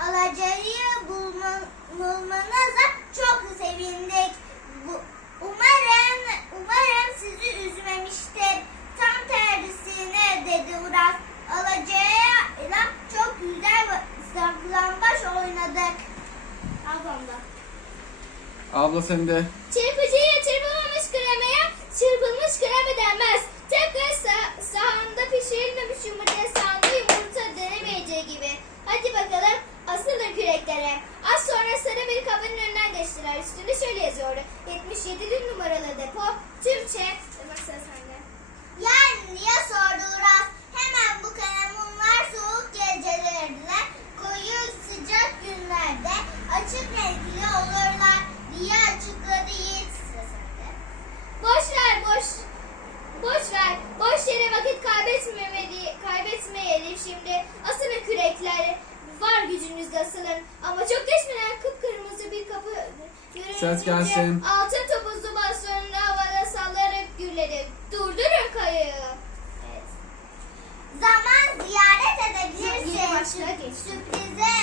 alacayı bulma, bulmanıza çok sevindik. Bu, umarım umarım sizi üzmemiştir. Tam tersine dedi Uras. Alacayla çok güzel saklambaç oynadık. Ablamda. Abla sen de. Çırpıcıya çırpılmamış kremaya çırpılmış kreme denmez. Tekrar sah sahanda pişirilmemiş yumurtaya sah Hadi bakalım asılın küreklere. Az sonra sarı bir kabın önünden geçtiler. Üstünde şöyle yazıyordu. 77 numaralı depo Türkçe. Bak sıra sende. Yani niye sordu Uras? Hemen bu kalemunlar soğuk gecelerde, koyu sıcak günlerde açık renkli olurlar diye açıkladı Yiğit. Boş ver boş. Boş ver. Boş yere vakit kaybetmemeli, kaybetmeyelim şimdi. Gücünüzde asılın. Ama çok geçmeden kıpkırmızı bir kapı görününce Ses gelsin. altın topuzlu bastonunu havada sallayarak gürledi. Durdurun kayığı. Evet. Zaman ziyaret Yeni edebilirsin. başlığa geç. Sürprize,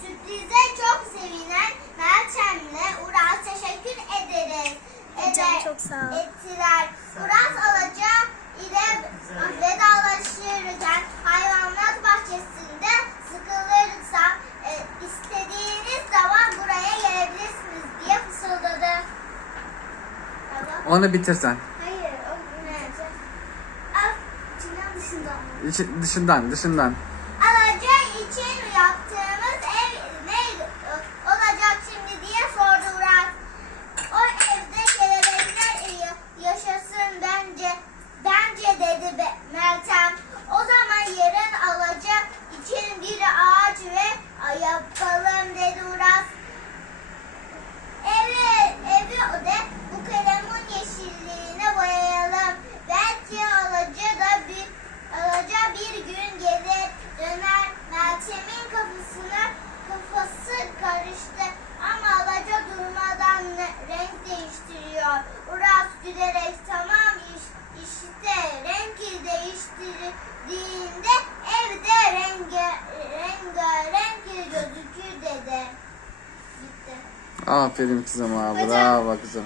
sürprize çok sevinen Meltem'le Uras teşekkür ederiz. Hocam, çok sağ ol. Ettiler. Uras Alaca ile vedalaşırken Onu bitirsen. Hayır, o Ne? İçinden dışından. İçi, dışından, dışından. Alaca için yaptığımız ev ne olacak şimdi diye sordu Uras. O evde kelebekler ya- yaşasın bence. Bence dedi Be- Meltem. O zaman yarın Alaca için bir ağaç ve yapalım dedi Uras. Evet, evi de bu kalemun yeşilliğine boyayalım. Belki alaca da bir alaca bir gün gelir döner. Meltem'in kafasına kafası karıştı ama alaca durmadan ne- renk değiştiriyor. Uras gülerek tamam iş, işte renk değiştirdiğinde evde renge, rengarenk gözükür dedi. Bitti. Aferin kızıma. Hocam. Bravo kızım.